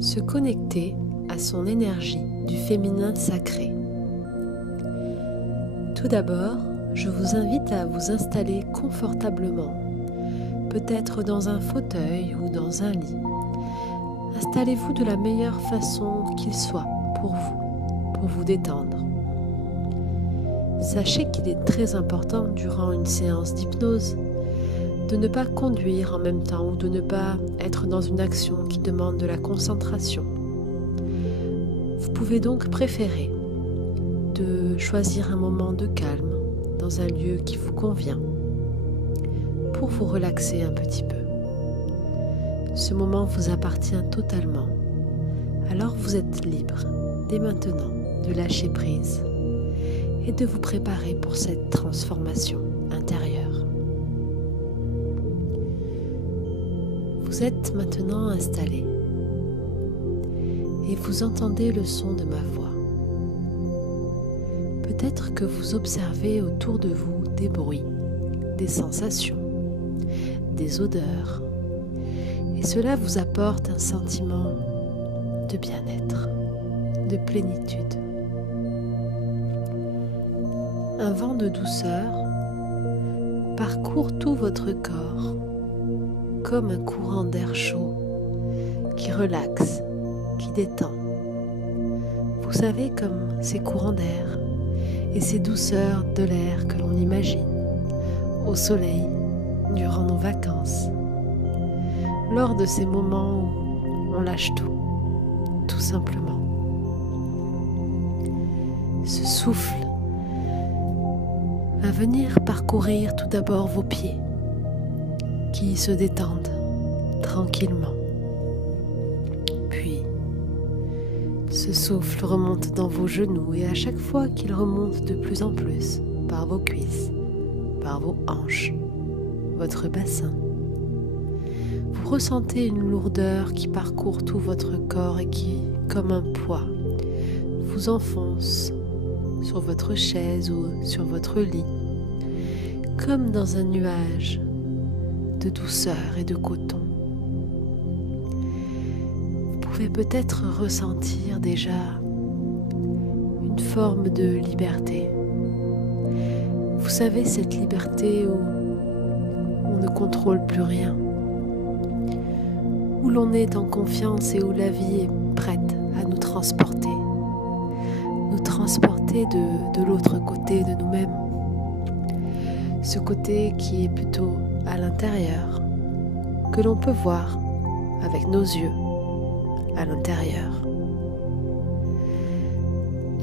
Se connecter à son énergie du féminin sacré. Tout d'abord, je vous invite à vous installer confortablement, peut-être dans un fauteuil ou dans un lit. Installez-vous de la meilleure façon qu'il soit pour vous détendre. Sachez qu'il est très important durant une séance d'hypnose de ne pas conduire en même temps ou de ne pas être dans une action qui demande de la concentration. Vous pouvez donc préférer de choisir un moment de calme dans un lieu qui vous convient pour vous relaxer un petit peu. Ce moment vous appartient totalement, alors vous êtes libre dès maintenant de lâcher prise et de vous préparer pour cette transformation intérieure. Vous êtes maintenant installé et vous entendez le son de ma voix. Peut-être que vous observez autour de vous des bruits, des sensations, des odeurs, et cela vous apporte un sentiment de bien-être, de plénitude. Un vent de douceur parcourt tout votre corps comme un courant d'air chaud qui relaxe, qui détend. Vous savez, comme ces courants d'air et ces douceurs de l'air que l'on imagine au soleil durant nos vacances, lors de ces moments où on lâche tout simplement. Ce souffle va venir parcourir tout d'abord vos pieds qui se détendent tranquillement. Puis, ce souffle remonte dans vos genoux et à chaque fois qu'il remonte de plus en plus par vos cuisses, par vos hanches, votre bassin, vous ressentez une lourdeur qui parcourt tout votre corps et qui, comme un poids, vous enfonce sur votre chaise ou sur votre lit, comme dans un nuage de douceur et de coton. Vous pouvez peut-être ressentir déjà une forme de liberté. Vous savez, cette liberté où on ne contrôle plus rien, où l'on est en confiance et où la vie est prête à nous transporter de l'autre côté de nous-mêmes. Ce côté qui est plutôt à l'intérieur, que l'on peut voir avec nos yeux à l'intérieur.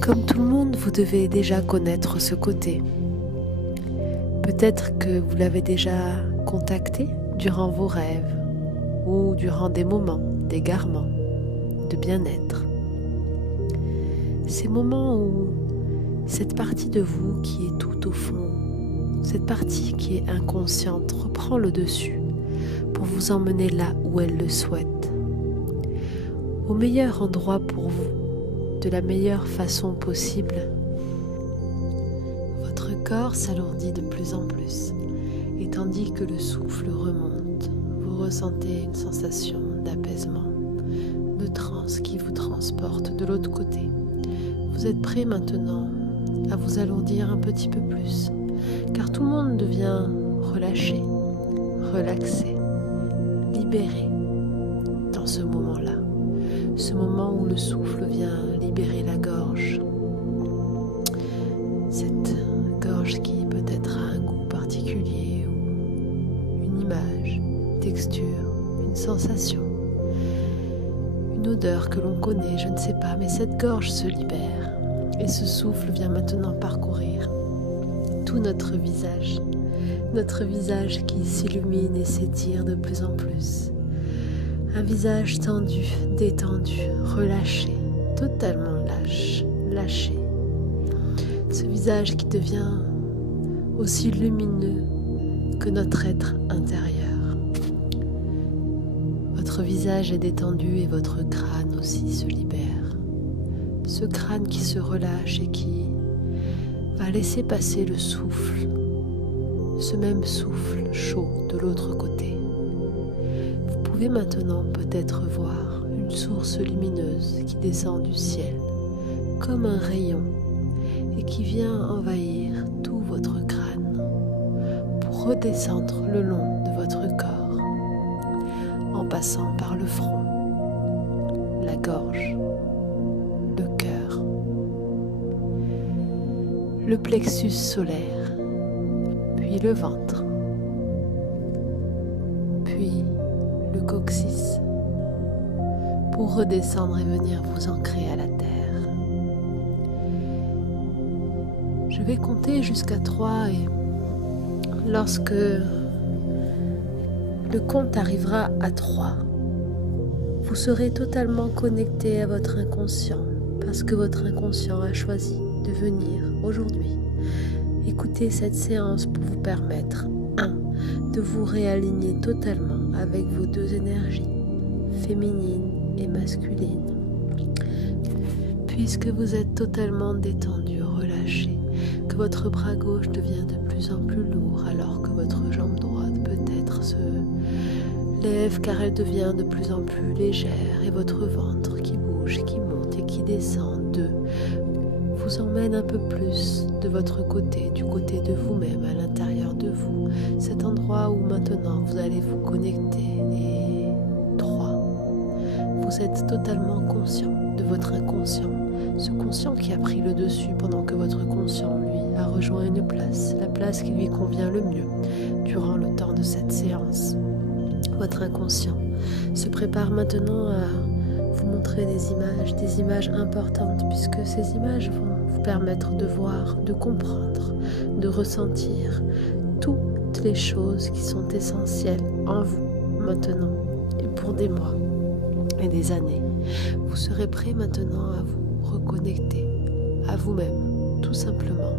Comme tout le monde, vous devez déjà connaître ce côté. Peut-être que vous l'avez déjà contacté durant vos rêves ou durant des moments d'égarement, de bien-être. Ces moments où cette partie de vous qui est tout au fond, cette partie qui est inconsciente reprend le dessus pour vous emmener là où elle le souhaite, au meilleur endroit pour vous, de la meilleure façon possible. Votre corps s'alourdit de plus en plus et tandis que le souffle remonte, vous ressentez une sensation d'apaisement, de transe qui vous transporte de l'autre côté. Vous êtes prêt maintenant à vous alourdir un petit peu plus, car tout le monde devient relâché, relaxé, libéré dans ce moment-là, ce moment où le souffle vient libérer la gorge, cette gorge qui peut-être a un goût particulier ou une image, une texture, une sensation, une odeur que l'on connaît, je ne sais pas, mais cette gorge se libère et ce souffle vient maintenant parcourir tout notre visage qui s'illumine et s'étire de plus en plus. Un visage tendu, détendu, relâché, totalement lâché. Ce visage qui devient aussi lumineux que notre être intérieur. Votre visage est détendu et votre crâne aussi se libère. Ce crâne qui se relâche et qui va laisser passer le souffle, ce même souffle chaud de l'autre côté. Vous pouvez maintenant peut-être voir une une source lumineuse qui descend du ciel, comme un rayon, et qui vient envahir tout votre crâne, pour redescendre le long de votre corps, en passant par le front, la gorge, le cœur, le plexus solaire, puis le ventre, puis le coccyx, pour redescendre et venir vous ancrer à la terre. Je vais compter jusqu'à 3 et lorsque le compte arrivera à 3, vous serez totalement connecté à votre inconscient parce que votre inconscient a choisi de venir aujourd'hui écouter cette séance pour vous permettre 1. De vous réaligner totalement avec vos deux énergies, féminine et masculine. Puisque vous êtes totalement détendu, relâché, que votre bras gauche devient de plus en plus lourd alors que votre jambe droite peut-être se lève car elle devient de plus en plus légère et votre ventre qui bouge, qui monte et qui descend 2 vous emmène un peu plus de votre côté, du côté de vous-même, à l'intérieur de vous, cet endroit où maintenant vous allez vous connecter. Et 3, vous êtes totalement conscient de votre inconscient, ce conscient qui a pris le dessus pendant que votre conscient, lui, a rejoint une place, la place qui lui convient le mieux durant le temps de cette séance. Votre inconscient se prépare maintenant à vous montrer des images importantes, puisque ces images vont vous permettre de voir, de comprendre, de ressentir toutes les choses qui sont essentielles en vous maintenant et pour des mois et des années. Vous serez prêt maintenant à vous reconnecter à vous-même, tout simplement,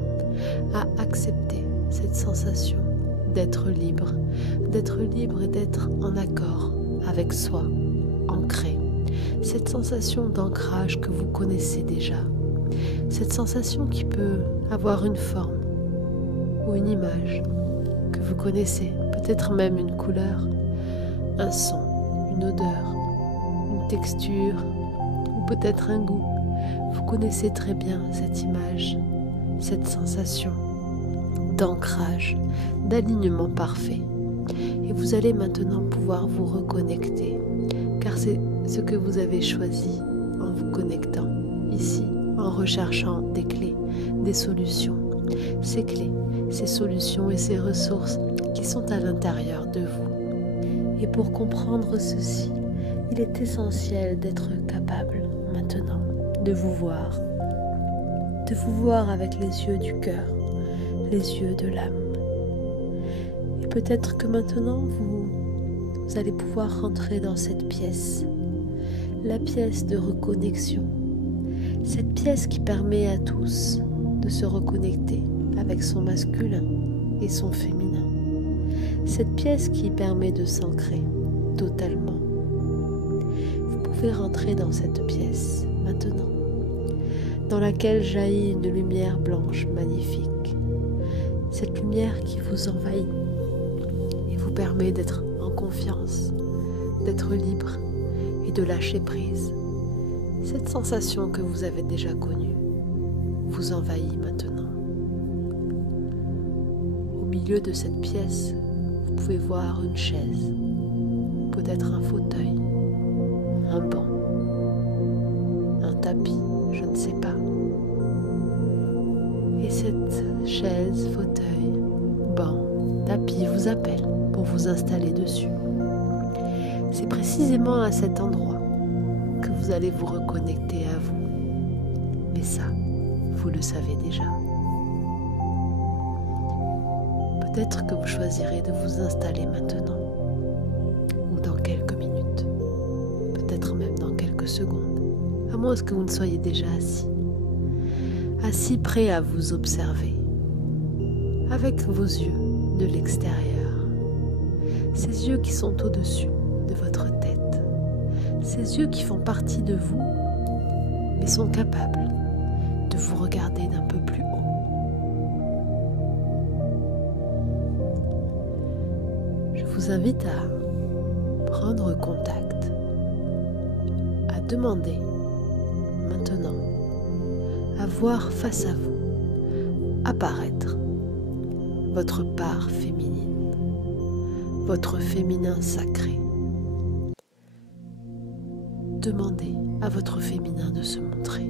à accepter cette sensation d'être libre et d'être en accord avec soi, ancré. Cette sensation d'ancrage que vous connaissez déjà, cette sensation qui peut avoir une forme ou une image que vous connaissez, peut-être même une couleur, un son, une odeur, une texture ou peut-être un goût. Vous connaissez très bien cette image, cette sensation d'ancrage, d'alignement parfait. Et vous allez maintenant pouvoir vous reconnecter, car c'est ce que vous avez choisi en vous connectant ici, en recherchant des clés, des solutions. Ces clés, ces solutions et ces ressources qui sont à l'intérieur de vous. Et pour comprendre ceci, il est essentiel d'être capable maintenant de vous voir avec les yeux du cœur, les yeux de l'âme. Et peut-être que maintenant vous allez pouvoir rentrer dans cette pièce, la pièce de reconnexion, cette pièce qui permet à tous de se reconnecter avec son masculin et son féminin, cette pièce qui permet de s'ancrer totalement. Vous pouvez rentrer dans cette pièce maintenant, dans laquelle jaillit une lumière blanche magnifique, cette lumière qui vous envahit et vous permet d'être en confiance, d'être libre et de lâcher prise. Cette sensation que vous avez déjà connue vous envahit maintenant. Au milieu de cette pièce, vous pouvez voir une chaise, peut-être un fauteuil, un banc, un tapis, je ne sais pas. Et cette chaise, fauteuil, banc, tapis vous appelle pour vous installer dessus. C'est précisément à cet endroit que vous allez vous reconnecter à vous. Mais ça, vous le savez déjà. Peut-être que vous choisirez de vous installer maintenant, ou dans quelques minutes, peut-être même dans quelques secondes, à moins que vous ne soyez déjà assis prêt à vous observer, avec vos yeux de l'extérieur, ces yeux qui sont au-dessus de votre tête, ces yeux qui font partie de vous, mais sont capables de vous regarder d'un peu plus haut. Je vous invite à prendre contact demander maintenant à voir face à vous apparaître votre part féminine, votre féminin sacré. Demandez à votre féminin de se montrer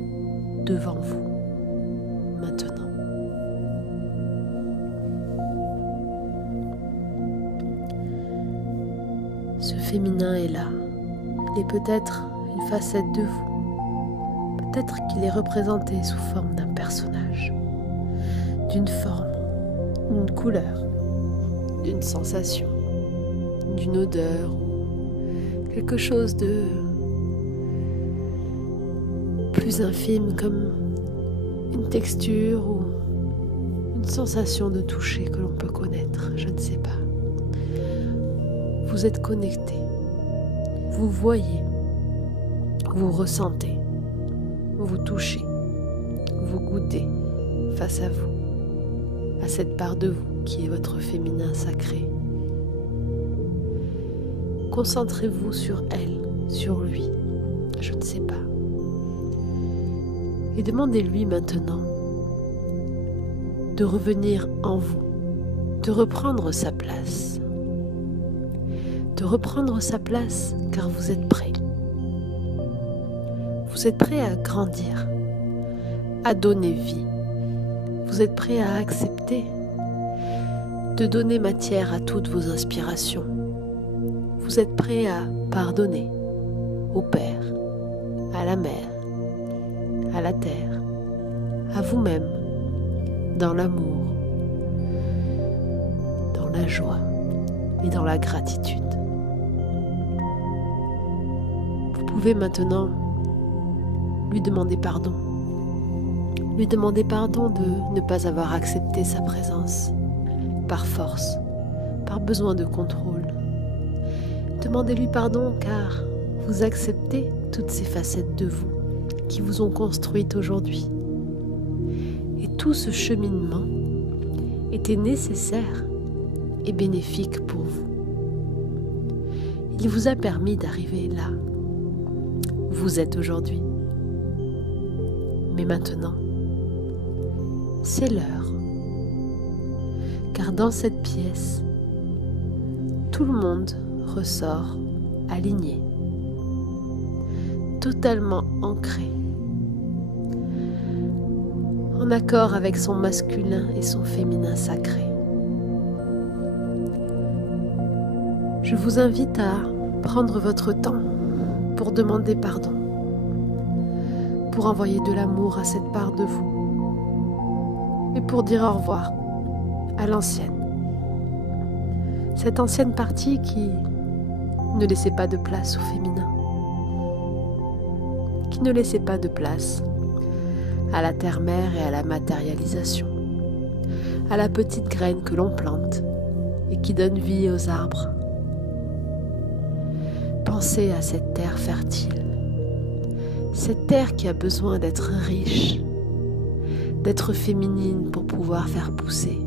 devant vous maintenant. Ce féminin est là. Il est peut-être une facette de vous. Peut-être qu'il est représenté sous forme d'un personnage, d'une forme, d'une couleur, d'une sensation, d'une odeur ou quelque chose de plus infime comme une texture ou une sensation de toucher que l'on peut connaître, je ne sais pas. Vous êtes connecté, vous voyez, vous ressentez, vous touchez, vous goûtez face à vous, à cette part de vous qui est votre féminin sacré. Concentrez-vous sur elle, sur lui, je ne sais pas. Et demandez-lui maintenant de revenir en vous, de reprendre sa place. De reprendre sa place car vous êtes prêt. Vous êtes prêt à grandir, à donner vie. Vous êtes prêt à accepter de donner matière à toutes vos inspirations. Vous êtes prêt à pardonner au Père, à la Mère, à la Terre, à vous-même, dans l'amour, dans la joie et dans la gratitude. Vous pouvez maintenant lui demander pardon. Lui demander pardon de ne pas avoir accepté sa présence par force, par besoin de contrôle. Demandez-lui pardon car vous acceptez toutes ces facettes de vous qui vous ont construite aujourd'hui. Et tout ce cheminement était nécessaire et bénéfique pour vous. Il vous a permis d'arriver là où vous êtes aujourd'hui. Mais maintenant, c'est l'heure. Car dans cette pièce, tout le monde ressort aligné, totalement ancré, en accord avec son masculin et son féminin sacré. Je vous invite à prendre votre temps pour demander pardon, pour envoyer de l'amour à cette part de vous et pour dire au revoir à l'ancienne. Cette ancienne partie qui ne laissait pas de place au féminin, qui ne laissait pas de place à la terre-mère et à la matérialisation, à la petite graine que l'on plante et qui donne vie aux arbres. Pensez à cette terre fertile, cette terre qui a besoin d'être riche, d'être féminine pour pouvoir faire pousser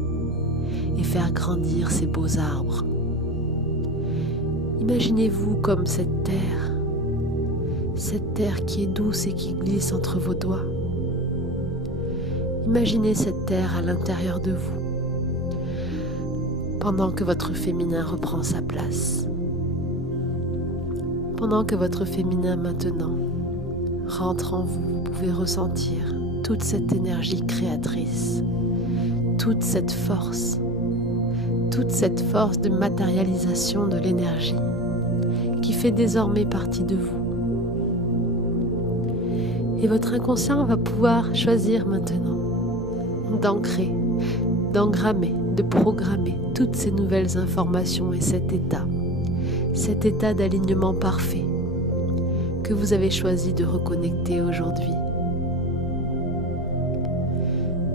et faire grandir ces beaux arbres. Imaginez-vous comme cette terre qui est douce et qui glisse entre vos doigts. Imaginez cette terre à l'intérieur de vous, pendant que votre féminin reprend sa place. Pendant que votre féminin maintenant rentre en vous, vous pouvez ressentir toute cette énergie créatrice, toute cette force de matérialisation de l'énergie qui fait désormais partie de vous. Et votre inconscient va pouvoir choisir maintenant d'ancrer, d'engrammer, de programmer toutes ces nouvelles informations et cet état d'alignement parfait que vous avez choisi de reconnecter aujourd'hui.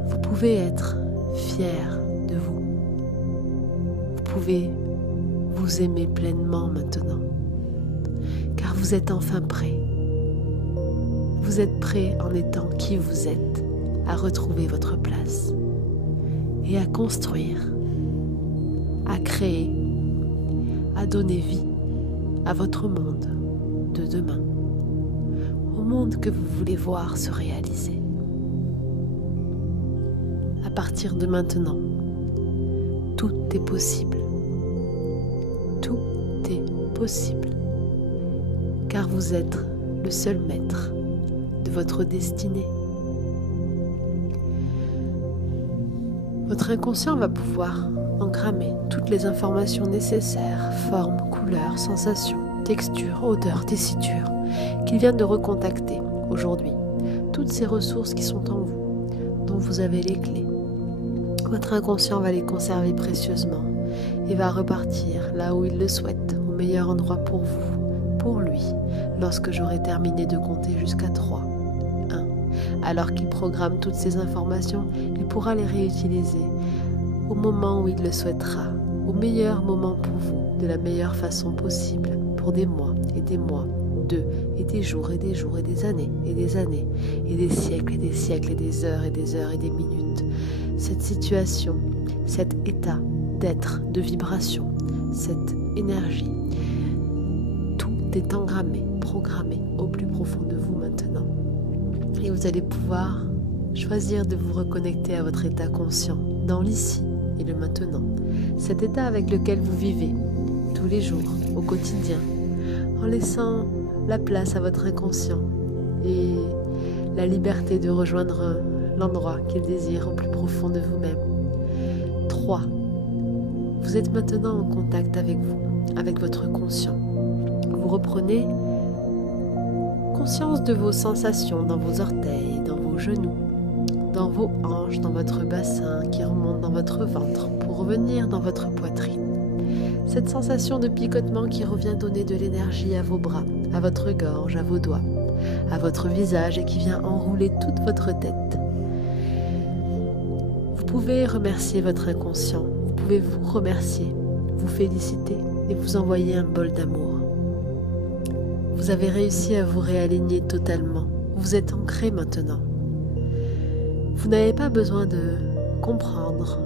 Vous pouvez être fier de vous. Vous pouvez vous aimer pleinement maintenant, car vous êtes enfin prêt. Vous êtes prêt en étant qui vous êtes à retrouver votre place et à construire, à créer, à donner vie à votre monde de demain, monde que vous voulez voir se réaliser. À partir de maintenant, tout est possible. Tout est possible. Car vous êtes le seul maître de votre destinée. Votre inconscient va pouvoir engrammer toutes les informations nécessaires, formes, couleurs, sensations, textures, odeurs, tessitures, qu'il vient de recontacter aujourd'hui. Toutes ces ressources qui sont en vous, dont vous avez les clés. Votre inconscient va les conserver précieusement et va repartir là où il le souhaite, au meilleur endroit pour vous, pour lui, lorsque j'aurai terminé de compter jusqu'à 3. Alors qu'il programme toutes ces informations, il pourra les réutiliser au moment où il le souhaitera, au meilleur moment pour vous, de la meilleure façon possible, pour des mois, et des jours, et des jours, et des années, et des années, et des siècles, et des siècles, et des heures, et des heures, et des minutes. Cette situation, cet état d'être, de vibration, cette énergie, tout est engrammé, programmé au plus profond de vous maintenant. Et vous allez pouvoir choisir de vous reconnecter à votre état conscient, dans l'ici et le maintenant. Cet état avec lequel vous vivez tous les jours, au quotidien, en laissant la place à votre inconscient et la liberté de rejoindre l'endroit qu'il désire au plus profond de vous-même. 3. Vous êtes maintenant en contact avec vous, avec votre conscient. Vous reprenez conscience de vos sensations dans vos orteils, dans vos genoux, dans vos hanches, dans votre bassin qui remonte dans votre ventre pour revenir dans votre poitrine. Cette sensation de picotement qui revient donner de l'énergie à vos bras, à votre gorge, à vos doigts, à votre visage et qui vient enrouler toute votre tête. Vous pouvez remercier votre inconscient, vous pouvez vous remercier, vous féliciter et vous envoyer un bol d'amour. Vous avez réussi à vous réaligner totalement. Vous êtes ancré maintenant. Vous n'avez pas besoin de comprendre,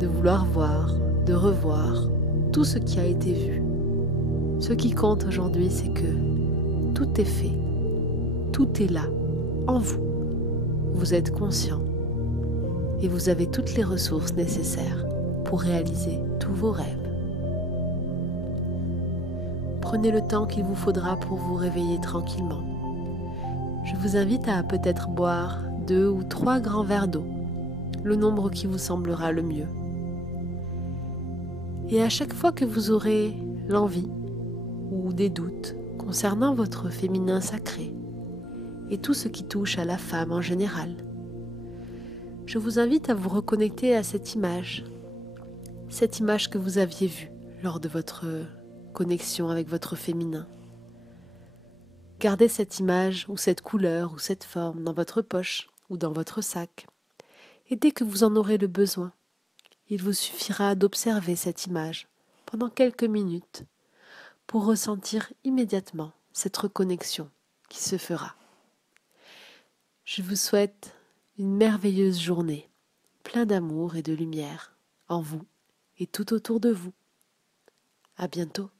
de vouloir voir, de revoir tout ce qui a été vu. Ce qui compte aujourd'hui, c'est que tout est fait. Tout est là, en vous. Vous êtes conscient et vous avez toutes les ressources nécessaires pour réaliser tous vos rêves. Prenez le temps qu'il vous faudra pour vous réveiller tranquillement. Je vous invite à peut-être boire 2 ou 3 grands verres d'eau, le nombre qui vous semblera le mieux. Et à chaque fois que vous aurez l'envie ou des doutes concernant votre féminin sacré et tout ce qui touche à la femme en général, je vous invite à vous reconnecter à cette image que vous aviez vue lors de votre connexion avec votre féminin. Gardez cette image ou cette couleur ou cette forme dans votre poche ou dans votre sac. Et dès que vous en aurez le besoin, il vous suffira d'observer cette image pendant quelques minutes pour ressentir immédiatement cette reconnexion qui se fera. Je vous souhaite une merveilleuse journée, plein d'amour et de lumière en vous et tout autour de vous. À bientôt.